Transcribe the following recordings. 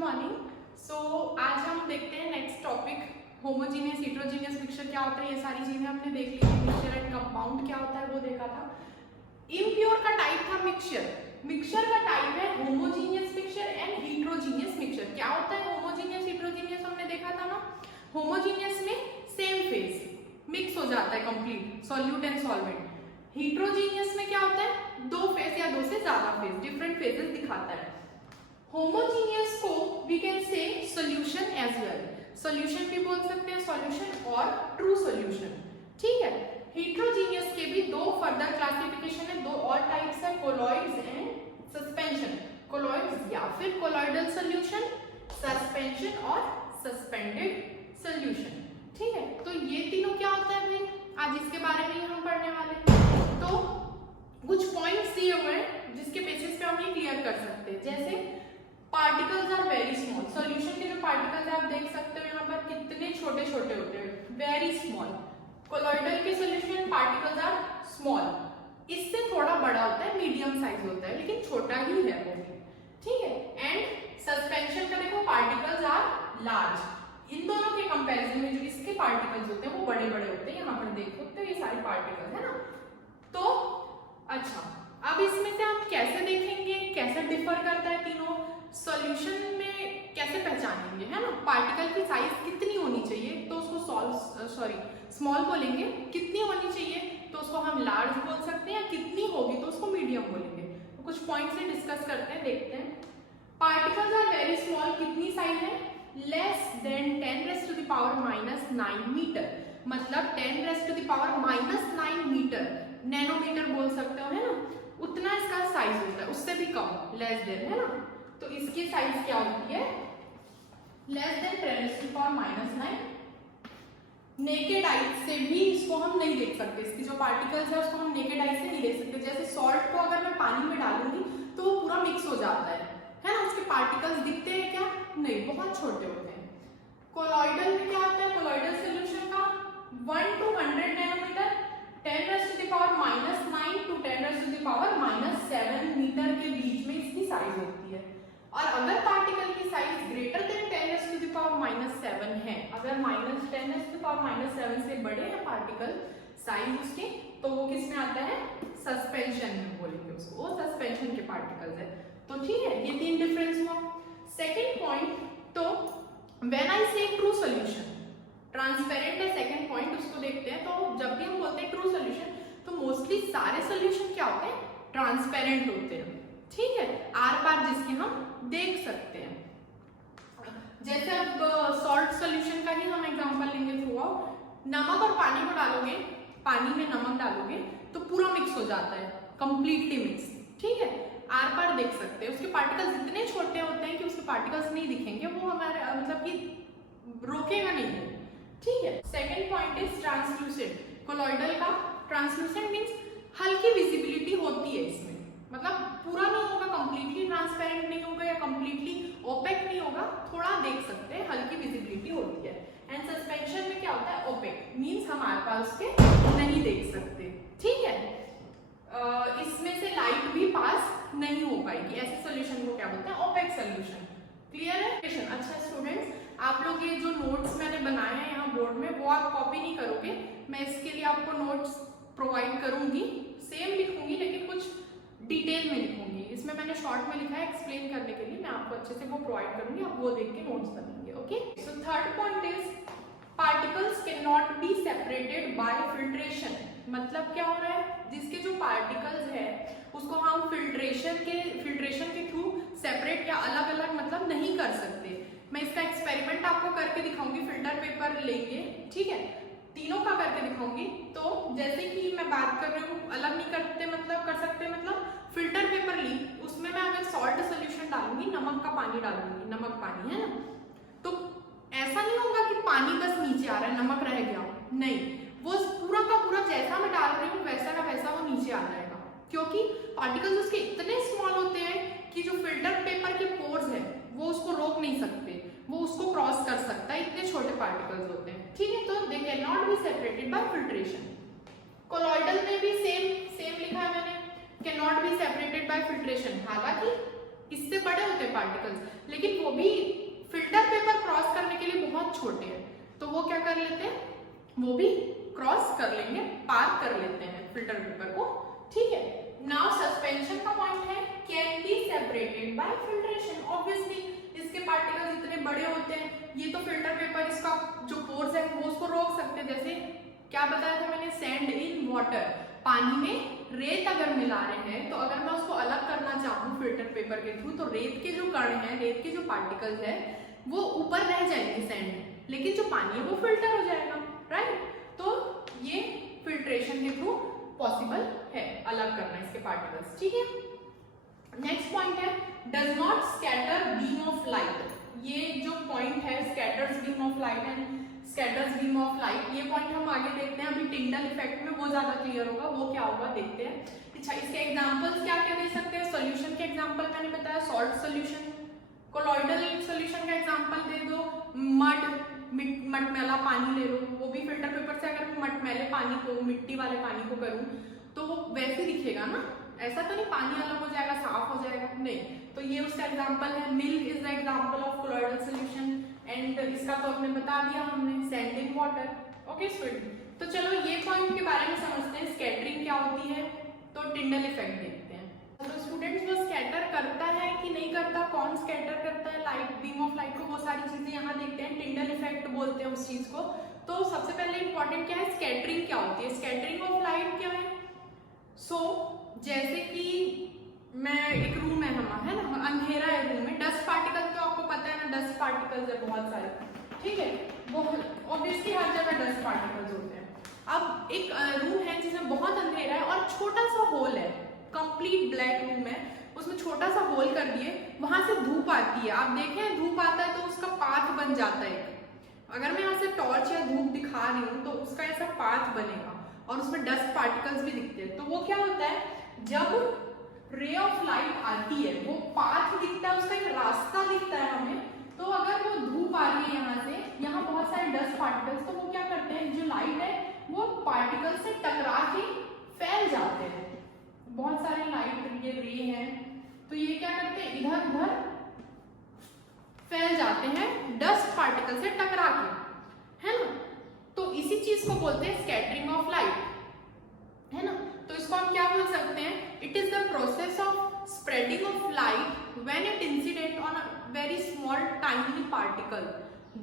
Morning. आज हम देखते हैं next topic, homogeneous heterogeneous mixture क्या होता है। ये सारी चीजें हमने देख ली है। मिक्सचर एंड कंपाउंड क्या होता है वो देखा था। इम्प्योर का टाइप था मिक्सचर। मिक्सचर का टाइप है homogeneous mixture and heterogeneous mixture. क्या होता है होमोजीनियस हेटेरोजीनियस हमने देखा था ना। होमोजीनियस में सेम फेज मिक्स हो जाता है complete, solute and solvent. Heterogeneous में क्या होता है दो फेज या दो से ज्यादा फेज, डिफरेंट फेजेस दिखाता है। होमोजीनियस को we can say solution as well, solution भी बोल सकते हैं, सॉल्यूशन और ट्रू सॉल्यूशन, ठीक है। हेटेरोजीनियस के भी दो फर्दर क्लासिफिकेशन है, दो और टाइप्स है, कोलॉइड्स एंड सस्पेंशन। कोलॉइड्स या फिर कोलॉइडल सॉल्यूशन, सस्पेंशन और सस्पेंडेड सॉल्यूशन, ठीक है। तो ये तीनों क्या होता है भाई, आज इसके बारे में ही हम पढ़ने वाले हैं। तो कुछ पॉइंट्स दिए हुए हैं जिसके बेसिस पे हम ये क्लियर कर सकते हैं। जैसे particles are very small, solution के जो पार्टिकल्स आप देख सकते हो यहाँ पर कितने छोटे छोटे होते हैं, वेरी स्मॉल। कोलॉइडल के सॉल्यूशन पार्टिकल्स आर स्मॉल, इससे थोड़ा बड़ा होता है, मीडियम साइज होता है, लेकिन छोटा ही है वो भी, ठीक है। एंड सस्पेंशन का देखो पार्टिकल्स आर लार्ज। इन दोनों के कंपैरिजन में जो इसके पार्टिकल्स होते हैं वो बड़े बड़े होते हैं। यहाँ पर देख सकते हो ये सारे पार्टिकल्स है ना। तो अच्छा, अब इसमें से आप कैसे देखेंगे कैसे डिफर करता है तीनों, सॉल्यूशन में कैसे पहचानेंगे, है ना। पार्टिकल की साइज कितनी होनी चाहिए तो उसको स्मॉल बोलेंगे, कितनी होनी चाहिए तो उसको हम लार्ज बोल सकते हैं, या कितनी होगी तो उसको मीडियम बोलेंगे। तो कुछ पॉइंट्स से डिस्कस करते हैं, देखते हैं। पार्टिकल्स आर वेरी स्मॉल, कितनी साइज है, लेस देन 10⁻⁻⁹ मीटर, मतलब 10⁻⁻⁹ मीटर, नैनोमीटर बोल सकते हो, है ना। उतना इसका साइज होता है, उससे भी कम, लेस देन, है ना। तो इसकी साइज क्या होती है, लेस देन 10⁻⁹। नेकेड आई से भी इसको हम नहीं देख सकते, इसकी जो पार्टिकल्स है उसको हम नेकेड आई से नहीं देख सकते। जैसे सॉल्ट को अगर मैं पानी में डालूंगी तो वो पूरा मिक्स हो जाता है ना। उसके पार्टिकल्स दिखते हैं क्या, नहीं, बहुत छोटे होते हैं। कोलॉइडल में क्या होता है, कोलॉइडल सॉल्यूशन का 1 to 100 नैनोमीटर, 10⁻⁻⁹ to 10⁻⁻⁷ मीटर के बीच में इसकी साइज होती है। और अगर पार्टिकल की साइज ग्रेटर देन 10⁻⁷ है, अगर -10⁻⁷ से बड़े हैं पार्टिकल साइज उसके, तो वो किस में आता है, सस्पेंशन में बोलेंगे उसको, वो सस्पेंशन के पार्टिकल्स है। तो ठीक है, ये तीन डिफरेंस हुआ। सेकेंड पॉइंट, तो व्हेन आई से ट्रू सॉल्यूशन, ट्रांसपेरेंट है सेकेंड पॉइंट, उसको देखते हैं। तो जब भी हम बोलते हैं ट्रू सॉल्यूशन तो मोस्टली सारे सॉल्यूशन क्या होते हैं, ट्रांसपेरेंट होते हैं, ठीक है, आर पार जिसके हम देख सकते हैं। जैसे अब सॉल्ट सॉल्यूशन का ही हम एग्जांपल लेंगे थ्रू आउट। नमक और पानी को डालोगे, पानी में नमक डालोगे तो पूरा मिक्स हो जाता है, कंप्लीटली मिक्स, ठीक है। आर पार देख सकते हैं, उसके पार्टिकल्स इतने छोटे होते हैं कि उसके पार्टिकल्स नहीं दिखेंगे, वो हमारे मतलब कि रोकेगा नहीं, ठीक है। Second point is translucent. Colloidal का ट्रांसलूसेंट मीन्स हल्की विजिबिलिटी होती है इसमें, मतलब पूरा नहीं होगा, कंप्लीटली ट्रांसपेरेंट नहीं होगा या कंप्लीटली ओपेक नहीं होगा, थोड़ा देख सकते हैं, हल्की विजिबिलिटी होती है। एंड सस्पेंशन में क्या होता है, ओपेक मीन्स हम आर पार उसके नहीं देख सकते, ठीक है। इसमें से लाइट भी पास नहीं हो पाएगी, ऐसे सॉल्यूशन को क्या बोलते हैं, ओपेक सॉल्यूशन। क्लियर है। अच्छा स्टूडेंट्स, आप लोग ये जो नोट्स मैंने बनाए हैं यहाँ बोर्ड में, वो आप कॉपी नहीं करोगे, मैं इसके लिए आपको नोट्स प्रोवाइड करूंगी, सेम लिखूंगी लेकिन कुछ डिटेल में लिखूंगी। इसमें मैंने शॉर्ट में लिखा है एक्सप्लेन करने के लिए, मैं आपको अच्छे से वो प्रोवाइड करूंगी, आप वो देख के नोट्स बनाएंगे, okay. So third point is particles can not be separated by filtration. मतलब क्या हो रहा है, जिसके जो पार्टिकल्स है उसको हम फिल्ट्रेशन के थ्रू सेपरेट या अलग अलग मतलब नहीं कर सकते। मैं इसका एक्सपेरिमेंट आपको करके दिखाऊंगी, फिल्टर पेपर लेंगे, ठीक है, तीनों का करके दिखाऊंगी। तो जैसे कि मैं बात कर रही हूँ अलग नहीं करते, मतलब कर सकते, मतलब फिल्टर पेपर ली, उसमें मैं अगर सॉल्ट सोल्यूशन डालूंगी, नमक का पानी डालूंगी, नमक पानी है ना, तो ऐसा नहीं होगा कि पानी बस नीचे आ रहा है, नमक रह गया, नहीं, वो पूरा का पूरा जैसा मैं डाल रही हूँ वैसा का वैसा वो नीचे आ जाएगा, क्योंकि पार्टिकल्स उसके इतने स्मॉल होते हैं कि जो फिल्टर पेपर के पोर्स है वो उसको रोक नहीं सकते, वो उसको क्रॉस कर सकता है, इतने छोटे पार्टिकल्स होते हैं, ठीक है। तो they can not be separated by filtration. Colloidal में भी सेम लिखा है मैंने, can not be separated by filtration. हालांकि इससे बड़े होते हैं पार्टिकल्स, लेकिन वो भी फिल्टर पेपर क्रॉस करने के लिए बहुत छोटे हैं, तो वो क्या कर लेते हैं, वो भी क्रॉस कर लेंगे, पार कर लेते हैं फिल्टर पेपर को, ठीक है। नाउ सस्पेंशन का पॉइंट है can be separated by filtration. Obviously इसके पार्टिकल्स इतने बड़े होते हैं, ये तो फिल्टर पेपर इसका जो पोर्स है वो उसको रोक सकते हैं। जैसे क्या बताया था मैंने, सैंड इन वाटर, पानी में रेत अगर मिला रहे हैं तो अगर मैं उसको अलग करना चाहूँ फिल्टर पेपर के थ्रू, तो रेत के जो कण हैं, रेत के जो पार्टिकल्स है वो ऊपर रह जाएंगे सैंड में, लेकिन जो पानी है वो फिल्टर हो जाएगा, राइट। तो ये फिल्ट्रेशन के थ्रू पॉसिबल है अलग करना इसके पार्टिकल्स, ठीक है। नेक्स्ट पॉइंट है does not scatter beam of light. ये जो पॉइंट है scatters beam of light and scatters beam of light, ये पॉइंट हम आगे देखते हैं, अभी टिंडल इफेक्ट में वो ज्यादा क्लियर होगा, वो क्या होगा देखते हैं। अच्छा, इसके एग्जांपल्स क्या क्या दे सकते हैं, सॉल्यूशन के एग्जांपल मैंने बताया, सॉल्ट सॉल्यूशन, कोलॉइडल सॉल्यूशन का एग्जांपल दे दो, मटमैला पानी ले लो, वो भी फिल्टर पेपर से अगर मटमैले पानी को, मिट्टी वाले पानी को करूं तो वो वैसे दिखेगा ना, ऐसा तो नहीं पानी अलग हो जाएगा, साफ हो जाएगा, नहीं। तो ये उसका एग्जांपल है। Milk is the example of colloidal solution and इसका तो आपने बता दिया हमने, sand in water. Okay student, तो चलो ये पॉइंट के बारे में समझते हैं, स्कैटरिंग क्या होती है, तो टिंडल इफेक्ट देखते हैं। तो स्टूडेंट्स वो स्कैटर करता है कि नहीं करता, कौन स्कैटर करता है लाइट, बीम ऑफ लाइट को, वो सारी चीजें यहाँ देखते हैं। टिंडल इफेक्ट बोलते हैं उस चीज को। तो सबसे पहले इंपॉर्टेंट क्या है, स्कैटरिंग क्या होती है, स्कैटरिंग ऑफ लाइट क्या है। सो जैसे कि मैं एक रूम है हमारा, है ना, अंधेरा है रूम में, डस्ट पार्टिकल तो आपको पता है ना, डस्ट पार्टिकल्स है बहुत सारे, ठीक है, बहुत ऑब्वियसली हर जगह डस्ट पार्टिकल्स होते हैं। अब एक रूम है जिसमें बहुत अंधेरा है और छोटा सा होल है, कंप्लीट ब्लैक रूम है, उसमें छोटा सा होल कर दिए, वहां से धूप आती है, आप देखें धूप आता है तो उसका पाथ बन जाता है। अगर मैं यहाँ से टॉर्च या धूप दिखा रही हूँ तो उसका ऐसा पाथ बनेगा और उसमें डस्ट पार्टिकल्स भी दिखते हैं। तो वो क्या होता है, जब रे ऑफ लाइट आती है वो पाथ दिखता है, उसका एक रास्ता दिखता है हमें। तो अगर वो धूप आ रही है यहाँ से, यहाँ बहुत सारे डस्ट पार्टिकल्स, तो वो क्या करते हैं, जो लाइट है वो पार्टिकल से टकरा के फैल जाते हैं। बहुत सारे लाइट ये रे हैं, तो ये क्या करते हैं, इधर उधर फैल जाते हैं डस्ट पार्टिकल से टकरा के, है ना। तो इसी चीज को बोलते हैं स्कैटरिंग ऑफ लाइट, है ना। तो इसको हम क्या बोल सकते हैं, it is the process of spreading of light when it incident on a very small tiny particle,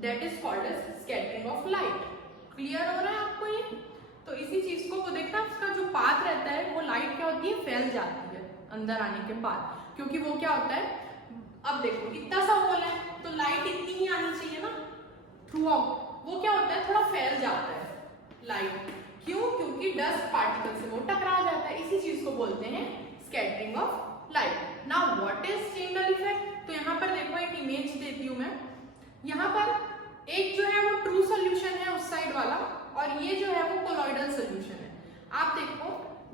that is called as scattering of light. Clear हो रहा है आपको ये। तो इसी चीज को वो देखना, उसका जो पाथ रहता है वो लाइट क्या होती है, फैल जाती है अंदर आने के बाद, क्योंकि वो क्या होता है, अब देखो इतना सा होल है तो लाइट इतनी ही आनी चाहिए ना थ्रू आउट, वो क्या होता है थोड़ा फैल जाता है लाइट, क्यों, क्योंकि डस्ट पार्टिकल से वो टकरा जाता है। इसी चीज को बोलते हैं scattering of light. Now what is Tyndall effect. तो यहाँ पर देखो एक इमेज देती हूँ मैं, यहाँ पर एक जो है वो ट्रू सोल्यूशन है उस साइड वाला, और ये जो है वो कोलॉइडल सोल्यूशन है। आप देखो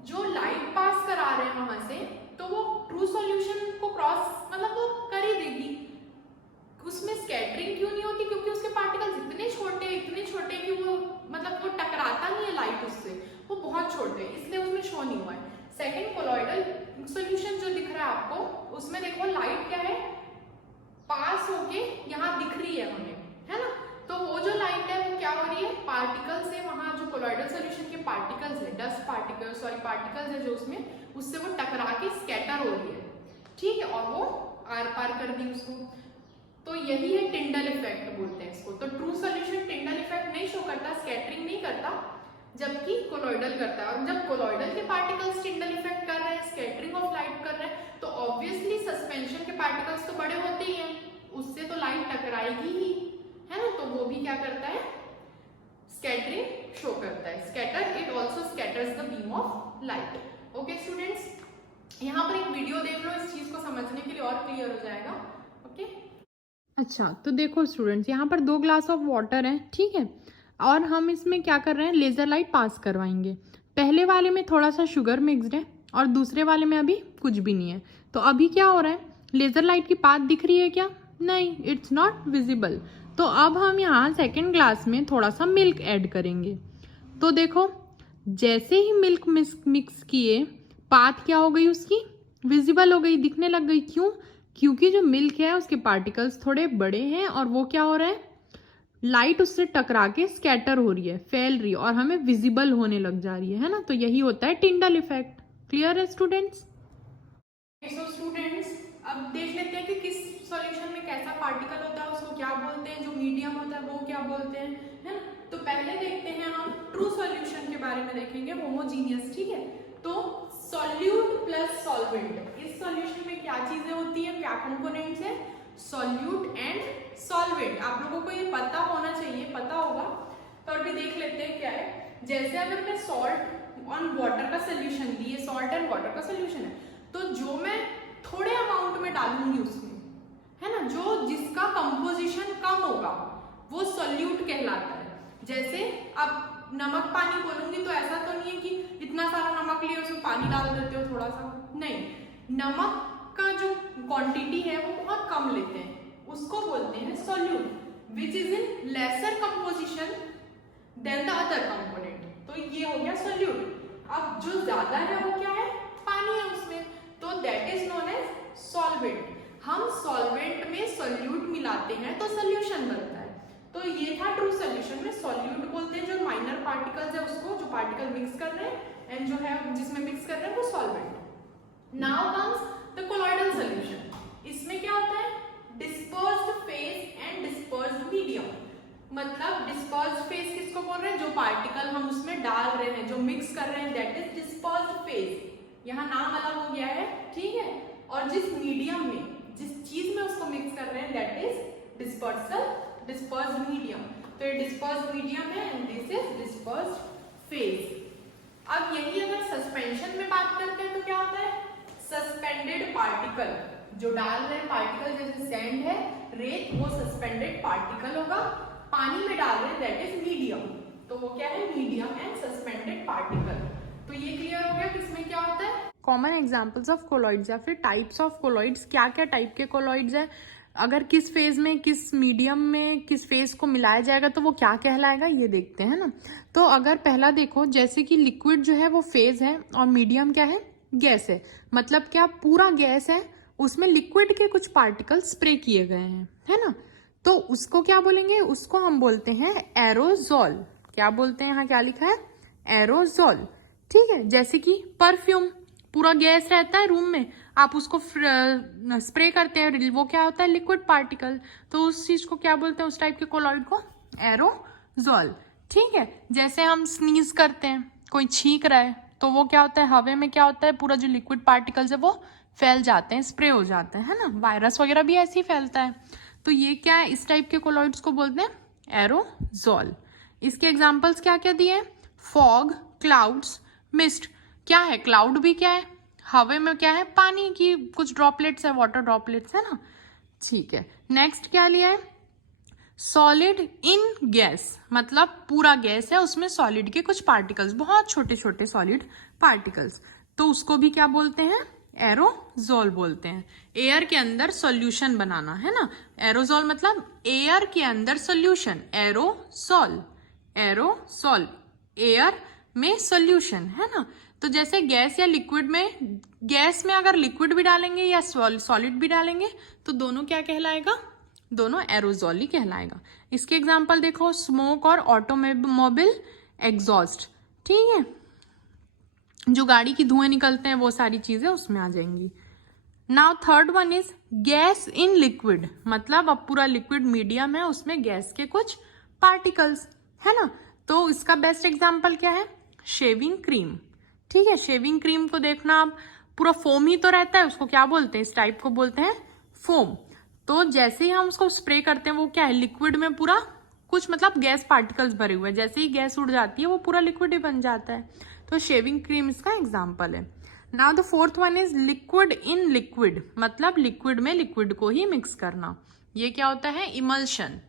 जो लाइट पास करा रहे हैं वहां से, तो वो ट्रू सॉल्यूशन को क्रॉस मतलब वो कर ही देगी, उसमें स्कैटरिंग क्यों नहीं होती, क्योंकि उसके पार्टिकल्स इतने छोटे कि वो मतलब वो टकराता नहीं है लाइट उससे, वो बहुत छोटे हैं, इसलिए उसमें शो नहीं हुआ है। सेकंड कोलॉइडल सॉल्यूशन जो दिख रहा है आपको, उसमें देखो लाइट क्या है, पास होके यहाँ दिख रही है हमें, है ना। तो वो जो लाइट है वो क्या हो रही है, पार्टिकल से, वहां जो कोलॉइडल सॉल्यूशन के पार्टिकल्स है, डस्ट पार्टिकल्स, सॉरी पार्टिकल्स है जो उसमें, उससे वो टकरा के स्कैटर हो रही है, ठीक है, और वो आर पार कर दी उसको। तो यही है टिंडल इफेक्ट बोलते हैं इसको। तो ट्रू सॉल्यूशन टिंडल इफेक्ट नहीं शो करता, स्कैटरिंग नहीं करता, जबकि कोलॉइडल करता है। और जब कोलॉइडल के पार्टिकल्स टिंडल इफेक्ट कर रहे हैं, स्कैटरिंग ऑफ लाइट कर रहे हैं, तो ऑब्वियसली सस्पेंशन के पार्टिकल्स तो बड़े होते ही हैं, उससे तो लाइट टकराएगी ही, है ना। तो वो भी क्या करता है, स्कैटरिंग शो करता है। Scatter, it also scatters the beam of light. Okay students, यहाँ पर एक वीडियो देख लो, इस चीज को समझने के लिए और क्लियर हो जाएगा। ओके अच्छा, तो देखो स्टूडेंट्स, यहाँ पर 2 ग्लास ऑफ वाटर है, ठीक है, और हम इसमें क्या कर रहे हैं, लेजर लाइट पास करवाएंगे। पहले वाले में थोड़ा सा शुगर मिक्सड है और दूसरे वाले में अभी कुछ भी नहीं है। तो अभी क्या हो रहा है, लेजर लाइट की पाथ दिख रही है क्या, नहीं, इट्स नॉट विजिबल। तो अब हम यहाँ सेकेंड ग्लास में थोड़ा सा मिल्क ऐड करेंगे। तो देखो जैसे ही मिल्क मिक्स किए, पाथ क्या हो गई उसकी, विजिबल हो गई, दिखने लग गई। क्यों, क्योंकि जो मिल्क है उसके पार्टिकल्स थोड़े बड़े हैं और वो क्या हो रहा है, लाइट उससे टकरा के स्कैटर हो रही है, फैल रही है और हमें विजिबल होने लग जा रही है ना। तो यही होता है टिंडल इफेक्ट। क्लियर है स्टूडेंट्स? सो स्टूडेंट्स, अब देख लेते हैं कि किस सॉल्यूशन में कैसा पार्टिकल होता है, उसको क्या बोलते हैं, जो मीडियम होता है वो क्या बोलते हैं, है ना। तो पहले देखते हैं हम ट्रू सॉल्यूशन के बारे में देखेंगे, होमोजीनियस, ठीक है। तो सॉल्यूट प्लस सॉल्वेंट, इस सॉल्यूशन में क्या चीजें होती है, क्या कंपोनेंट्स है, सॉल्यूट एंड सॉल्वेंट। आप लोगों को ये पता होना चाहिए, पता होगा। तो अभी देख लेते हैं क्या है। जैसे अगर मैं सॉल्ट ऑन वाटर का सोल्यूशन दी, ये सॉल्ट एंड वाटर का सोल्यूशन है, तो जो मैं थोड़े अमाउंट में डालूंगी उसमें, है ना, जो जिसका कंपोजिशन कम होगा वो सॉल्यूट कहलाता है। जैसे अब नमक पानी बोलूंगी तो ऐसा तो नहीं है कि इतना सारा नमक लिया उसमें पानी डाल देते हो थोड़ा सा, नहीं, नमक का जो क्वांटिटी है वो बहुत कम लेते हैं, उसको बोलते हैं solute, which is in lesser composition than the other component. तो ये हो गया सॉल्यूट। अब जो ज्यादा है वो क्या है, पानी है उसमें, तो that is known as solvent. हम सॉल्वेंट में सॉल्यूट मिलाते हैं तो सॉल्यूशन बनता है। तो ये था ट्रू सॉल्यूशन में सॉल्यूट बोलते हैं जो माइनर पार्टिकल्स है उसको, जो पार्टिकल मिक्स कर रहे हैं, एंड जो है जिसमें मिक्स कर रहे हैं वो solvent. Now comes the colloidal solution. इसमें क्या होता है, dispersed phase and dispersed medium. मतलब डिस्पर्स्ड फेज किसको बोल रहे हैं, जो पार्टिकल हम उसमें डाल रहे हैं, जो मिक्स कर रहे हैं, दैट इज डिस्पर्स्ड फेज। यहाँ नाम अलग हो गया है, ठीक है। और जिस मीडियम में, जिस चीज में उसको मिक्स कर रहे हैं, दैट इज डिस्पर्स्ड मीडियम। तो ये डिस्पर्स्ड मीडियम है and this is dispersed phase. अब यही अगर सस्पेंशन में बात करते हैं तो क्या होता है, सस्पेंडेड पार्टिकल, जो डाल रहे हैं पार्टिकल, जैसे सैंड है, रेत, वो सस्पेंडेड पार्टिकल होगा। पानी में डाल रहे हैं दैट इज मीडियम, तो वो क्या है, मीडियम एंड सस्पेंडेड पार्टिकल। तो ये क्लियर हो गया किसमें क्या होता है। कॉमन एग्जांपल्स ऑफ कोलॉइड्स या फिर टाइप्स ऑफ कोलॉइड्स, क्या क्या टाइप के कोलॉइड्स है, अगर किस फेज में, किस मीडियम में, किस फेज को मिलाया जाएगा तो वो क्या कहलाएगा, ये देखते हैं ना। तो अगर पहला देखो, जैसे कि लिक्विड जो है वो फेज है और मीडियम क्या है, गैस है। मतलब क्या, पूरा गैस है, उसमें लिक्विड के कुछ पार्टिकल स्प्रे किए गए हैं, है ना। तो उसको क्या बोलेंगे, उसको हम बोलते हैं एरोजॉल। क्या बोलते हैं, यहाँ क्या लिखा है, एरोजॉल, ठीक है। जैसे कि परफ्यूम, पूरा गैस रहता है रूम में, आप उसको स्प्रे करते हैं, वो क्या होता है, लिक्विड पार्टिकल। तो उस चीज को क्या बोलते हैं, उस टाइप के कोलॉइड को एरोजॉल, ठीक है। जैसे हम स्नीज करते हैं, कोई छींक रहा है, तो वो क्या होता है, हवा में क्या होता है, पूरा जो लिक्विड पार्टिकल्स है वो फैल जाते हैं, स्प्रे हो जाते हैं, है ना। वायरस वगैरह भी ऐसे ही फैलता है। तो ये क्या है, इस टाइप के कोलॉइड्स को बोलते हैं एरोजॉल। इसके एग्जांपल्स क्या क्या दिए हैं, फॉग, क्लाउड्स, मिस्ट। क्या है, क्लाउड भी क्या है, हवा में क्या है, पानी की कुछ ड्रॉपलेट्स है, वाटर ड्रॉपलेट्स, है ना, ठीक है। नेक्स्ट क्या लिया है, सॉलिड इन गैस, मतलब पूरा गैस है, उसमें सॉलिड के कुछ पार्टिकल्स, बहुत छोटे छोटे सॉलिड पार्टिकल्स, तो उसको भी क्या बोलते हैं, एरोजॉल बोलते हैं। एयर के अंदर सॉल्यूशन बनाना, है ना, एरोजॉल मतलब एयर के अंदर सॉल्यूशन, एरोसॉल, एरोसॉल, एयर में सॉल्यूशन, है ना। तो जैसे गैस या लिक्विड में, गैस में अगर लिक्विड भी डालेंगे या सॉलिड भी डालेंगे तो दोनों क्या कहलाएगा, दोनों एरोजॉल ही कहलाएगा। इसके एग्जांपल देखो, स्मोक और ऑटोमोबाइल एग्जॉस्ट, ठीक है, जो गाड़ी की धुएं निकलते हैं वो सारी चीजें उसमें आ जाएंगी। Now third one is gas in liquid, मतलब अब पूरा लिक्विड मीडियम है, उसमें गैस के कुछ पार्टिकल्स, है ना। तो इसका बेस्ट एग्जांपल क्या है, शेविंग क्रीम, ठीक है। शेविंग क्रीम को देखना, आप पूरा फोम ही तो रहता है, उसको क्या बोलते हैं, इस टाइप को बोलते हैं फोम। तो जैसे ही हम उसको स्प्रे करते हैं, वो क्या है, लिक्विड में पूरा कुछ, मतलब गैस पार्टिकल्स भरे हुए हैं, जैसे ही गैस उड़ जाती है वो पूरा लिक्विड ही बन जाता है। तो शेविंग क्रीम इसका एग्जाम्पल है। Now the fourth one is liquid in liquid, मतलब लिक्विड में लिक्विड को ही मिक्स करना। ये क्या होता है, इमल्शन।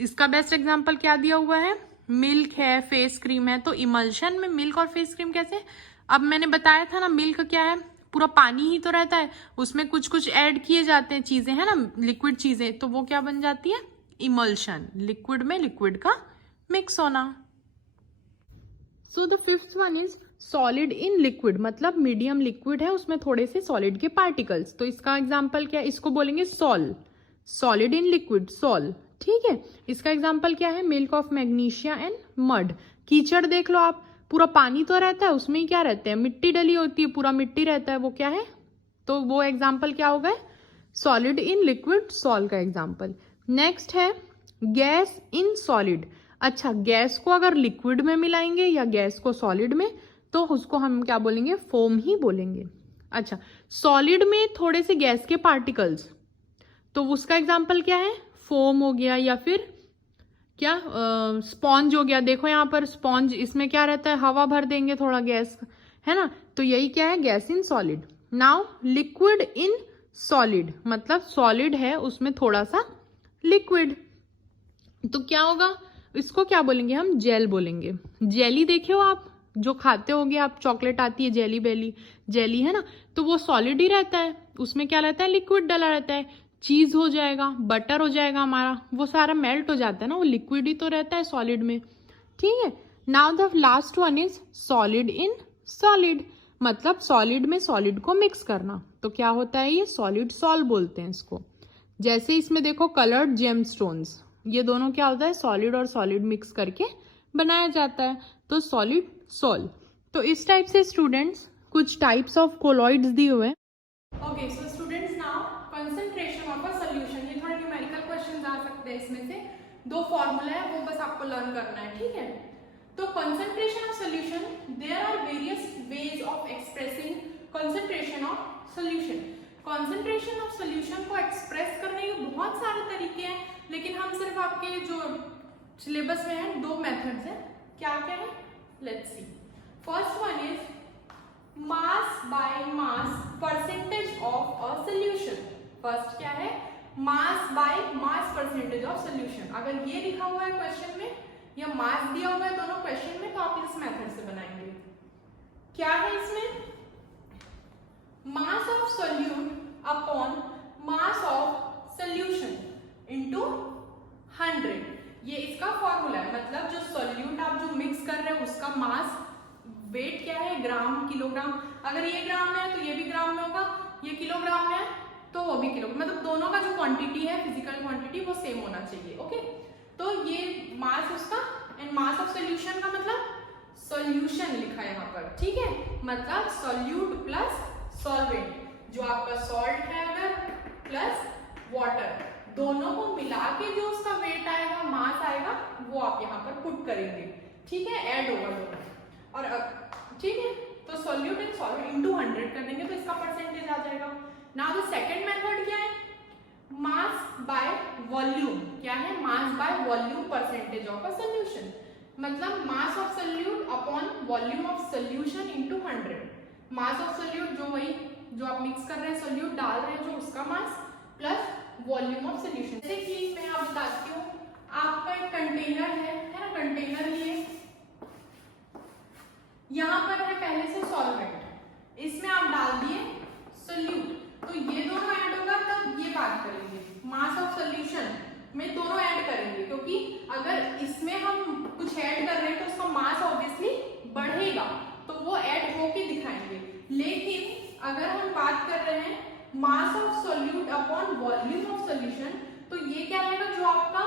इसका बेस्ट एग्जांपल क्या दिया हुआ है, मिल्क है, फेस क्रीम है। तो इमल्शन में मिल्क और फेस क्रीम कैसे, अब मैंने बताया था ना, मिल्क क्या है, पूरा पानी ही तो रहता है, उसमें कुछ कुछ ऐड किए जाते हैं चीजें, है ना, लिक्विड चीजें, तो वो क्या बन जाती है, इमल्शन, लिक्विड में लिक्विड का मिक्स होना। So the fifth one is solid in liquid मतलब मीडियम लिक्विड है, उसमें थोड़े से सॉलिड के पार्टिकल्स, तो इसका एग्जाम्पल क्या है, इसको बोलेंगे sol, solid in liquid sol, ठीक है। इसका एग्जाम्पल क्या है, milk of magnesia and mud. कीचड़ देख लो आप, पूरा पानी तो रहता है, उसमें ही क्या रहते हैं, मिट्टी डली होती है, पूरा मिट्टी रहता है, वो क्या है, तो वो एग्जाम्पल क्या हो गए, सॉलिड इन लिक्विड सॉल का एग्जाम्पल। नेक्स्ट है गैस इन सॉलिड। अच्छा, गैस को अगर लिक्विड में मिलाएंगे या गैस को सॉलिड में, तो उसको हम क्या बोलेंगे, फोम ही बोलेंगे। अच्छा, सॉलिड में थोड़े से गैस के पार्टिकल्स, तो उसका एग्जाम्पल क्या है, फोम हो गया या फिर क्या स्पॉन्ज हो गया। देखो यहाँ पर स्पॉन्ज, इसमें क्या रहता है, हवा भर देंगे थोड़ा गैस, है ना, तो यही क्या है, gas in solid. Now liquid in solid मतलब सॉलिड है उसमें थोड़ा सा लिक्विड, तो क्या होगा, इसको क्या बोलेंगे हम, जेल बोलेंगे। जेली देखे हो आप, जो खाते होगे आप, चॉकलेट आती है जेली बेली, जेली है ना, तो वो सॉलिड ही रहता है, उसमें क्या रहता है, लिक्विड डला रहता है। चीज हो जाएगा, बटर हो जाएगा हमारा, वो सारा मेल्ट हो जाता है ना, वो लिक्विड ही तो रहता है सॉलिड में, ठीक है। Now the last one is solid in solid मतलब सॉलिड में सॉलिड को मिक्स करना, तो क्या होता है, ये सॉलिड सॉल बोलते हैं इसको। जैसे इसमें देखो कलर्ड जेमस्टोन्स, ये दोनों क्या होता है, सॉलिड और सॉलिड मिक्स करके बनाया जाता है, तो सॉलिड सॉल। तो इस टाइप से स्टूडेंट्स कुछ टाइप्स ऑफ कोलॉइड्स दिए हुए हैं। Okay, so students now concentration of a solution, ये थोड़े न्यूमेरिकल क्वेश्चंस आ सकते हैं, इसमें से दो फॉर्मूला है वो बस आपको लर्न करना है, ठीक है। तो concentration of solution, there are various ways of expressing concentration of solution. Concentration of solution को एक्सप्रेस करने के बहुत सारे तरीके हैं, लेकिन हम सिर्फ आपके जो सिलेबस में है दो मेथड्स हैं। क्या क्या है, let's see. First one is mass by mass percentage of a solution. First क्या है, mass by mass percentage of solution. अगर ये लिखा हुआ है क्वेश्चन में या मास दिया हुआ है दोनों क्वेश्चन में, तो आप इस मेथड से बनाएंगे। क्या है इसमें, मास of solute upon mass of solution into 100, ये इसका फॉर्मूला है। मतलब जो सॉल्यूट आप जो मिक्स कर रहे हो उसका मास, वेट क्या है, ग्राम किलोग्राम, अगर ये ग्राम में है तो ये भी ग्राम में होगा, ये किलोग्राम में है तो वो भी किलो, मतलब दोनों का जो क्वांटिटी है, फिजिकल क्वांटिटी, वो सेम होना चाहिए, ओके। तो ये मास उसका, एंड मास ऑफ सॉल्यूशन का मतलब सॉल्यूशन लिखा है यहाँ पर, ठीक है, मतलब सॉल्यूट प्लस सॉल्वेंट, जो आपका सॉल्ट है अगर प्लस वाटर, दोनों को मिला के जो उसका वेट आएगा, मास आएगा, वो आप यहाँ पर पुट करेंगे, ठीक है, ऐड होगा दोनों। और ठीक है, तो सॉल्यूट एंड सॉल्वेंट इनटू 100 कर देंगे तो इसका परसेंटेज आ जाएगा। नाउ द सेकंड मेथड क्या है, मास बाय वॉल्यूम। क्या है, mass by volume percentage of a solution, मतलब mass of solute upon volume of solution into 100। Mass of solute जो वही जो आप मिक्स कर रहे हैं, सॉल्यूट डाल रहे हैं जो, उसका mass plus volume of solution. जैसे कि मैं आप बताती हूँ, आपका एक कंटेनर है ना, कंटेनर लिए यहाँ पर है पहले से सॉल्वेंट, इसमें आप डाल दिए सॉल्यूट, तो ये दोनों ऐड होगा, तब ये बात करेंगे मास ऑफ सॉल्यूशन में दोनों ऐड करेंगे, क्योंकि अगर इसमें हम कुछ ऐड कर रहे हैं तो उसका मास ऑब्वियसली बढ़ेगा, तो वो ऐड होके दिखाएंगे। लेकिन अगर हम बात कर रहे हैं मास of solute upon volume of solution, तो ये क्या रहेगा, जो आपका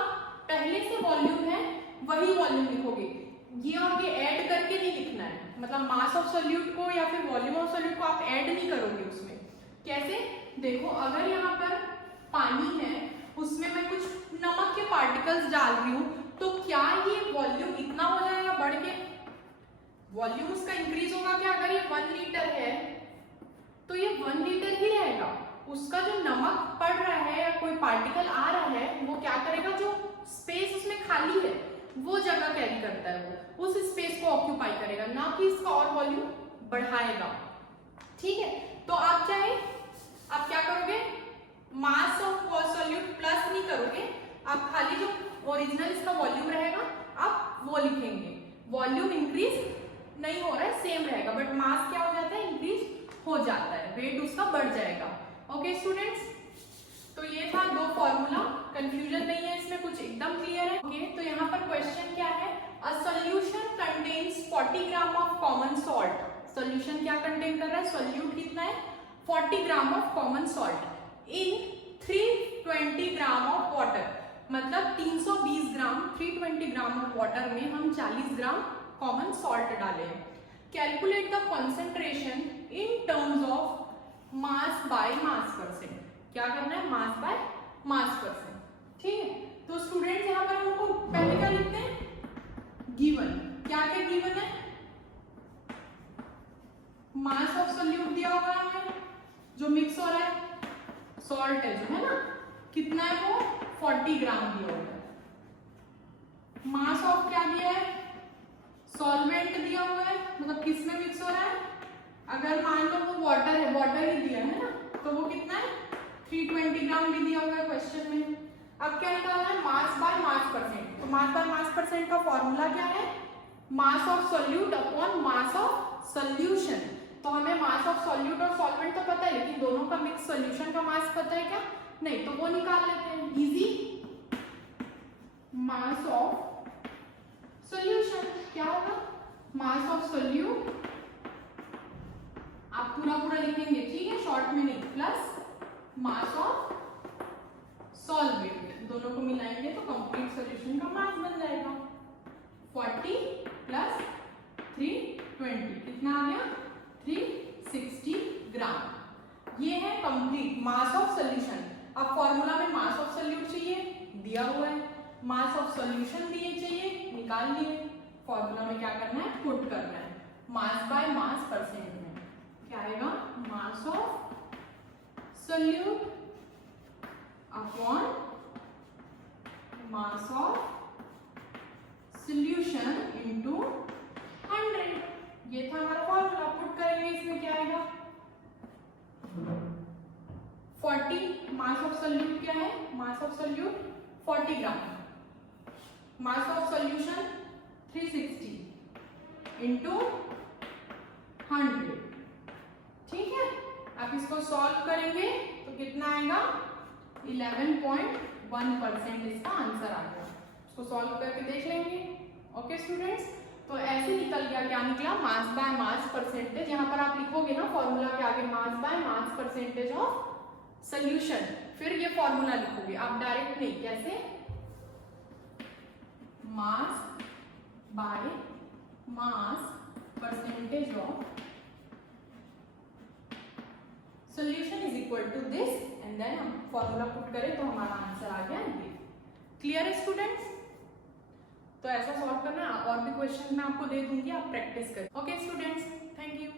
पहले से वॉल्यूम है वही वॉल्यूम लिखोगे, ये और ये ऐड करके नहीं लिखना है। मतलब मास ऑफ सॉल्यूट को या फिर वॉल्यूम ऑफ सॉल्यूट को आप ऐड नहीं करोगे उसमें। कैसे, देखो अगर यहाँ पर पानी है, उसमें मैं कुछ नमक के पार्टिकल्स डाल रही हूँ, तो क्या ये वॉल्यूम इतना हो जाएगा बढ़ के, वॉल्यूम उसका इंक्रीज होगा क्या? अगर ये 1 लीटर है तो ये 1 लीटर ही रहेगा, उसका जो नमक पड़ रहा है या कोई पार्टिकल आ रहा है वो क्या करेगा, जो स्पेस उसमें खाली है वो जगह कैरी करता है, वो उस स्पेस को ऑक्यूपाई करेगा, ना कि इसका और वॉल्यूम बढ़ाएगा। ठीक है, तो आप चाहे आप क्या करोगे, मास ऑफ सॉल्यूट प्लस नहीं करोगे, आप खाली जो ओरिजिनल इसका वॉल्यूम रहेगा आप वो लिखेंगे। वॉल्यूम इंक्रीज नहीं हो रहा है, सेम रहेगा, बट मास क्या हो जाता है, इंक्रीज हो जाता है, वेट उसका बढ़ जाएगा। ओके स्टूडेंट्स, तो ये था 2 फॉर्मूला, कंफ्यूजन नहीं है इसमें, कुछ एकदम क्लियर है। ओके, तो यहाँ पर क्वेश्चन क्या है, a solution contains 40 gram of common salt solution क्या कंटेन कर रहा है, सोल्यूट कितना है 40 gram of common salt in 320 gram of water, मतलब 320 ग्राम 320 ग्राम ऑफ वाटर में हम 40 ग्राम कॉमन सॉल्ट डाले हैं। Calculate the concentration in terms of mass by mass percent, क्या करना है मास बाय मास परसेंट, ठीक है। तो स्टूडेंट्स यहाँ पर हमको पहले क्या लिखते हैं गिवन, क्या क्या गिवन है, मास ऑफ सोल्यूट दिया हुआ है हमें जो मिक्स हो रहा है, सॉल्ट है जो है ना, कितना है वो 40 ग्राम दिया हुआ है। मास ऑफ क्या दिया है, सॉल्वेंट दिया हुआ है, मतलब किस में मिक्स हो रहा है, अगर मान लो वो वाटर है, वाटर ही दिया है ना, तो वो कितना है 320 ग्राम भी दिया हुआ है क्वेश्चन में। अब क्या निकालना है मास बाय मास परसेंट, तो मास बाय मास परसेंट का फॉर्मूला क्या है, mass of solute upon mass of solution. तो हमें मास ऑफ सोल्यूट और सॉल्वेंट तो पता है, लेकिन दोनों का मिक्स सोल्यूशन का मास पता है क्या, नहीं, तो वो निकाल लेते हैं इजी, मास ऑफ सोल्यूशन क्या होगा, मास ऑफ सोल्यूट, आप पूरा पूरा लिखेंगे ठीक है, शॉर्ट में नहीं, प्लस मास ऑफ सॉल्वेंट, दोनों को मिलाएंगे तो कंप्लीट सॉल्यूशन का मास बन जाएगा 40 प्लस 320 कितना आ गया 360 ग्राम। ये है कंप्लीट मास ऑफ सॉल्यूशन। अब फॉर्मूला में मास ऑफ सोल्यूट चाहिए दिया हुआ है, मास ऑफ सॉल्यूशन दिए चाहिए निकाल लिए, फॉर्मूला में क्या करना है पुट करना है, मास बाय मास परसेंट में क्या आएगा mass of solute upon mass of solution into 100, ये था हमारा फॉर्मूला। पुट करेंगे इसमें क्या आएगा 40, मास ऑफ सोल्यूट क्या है, mass of solute 40 gram, mass of solution 360 into 100, ठीक है। आप इसको सॉल्व करेंगे तो कितना आएगा 11.1% इसका आंसर आ गया। इसको सॉल्व करके देख लेंगे। ओके स्टूडेंट्स, तो ऐसे निकल गया, क्या निकला मास बाय मास परसेंटेज। यहाँ पर आप लिखोगे ना फॉर्मूला के आगे mass by mass percentage of solution, फिर ये फॉर्मूला लिखोगे आप डायरेक्ट नहीं, कैसे mass by mass percentage of solution is equal to this, and then हम फॉर्मूला पुट करें तो हमारा आंसर आ गया ये। क्लियर है स्टूडेंट्स? तो ऐसा सॉल्व करना, और भी क्वेश्चन मैं आपको दे दूंगी, आप प्रैक्टिस करें। Okay students, thank you.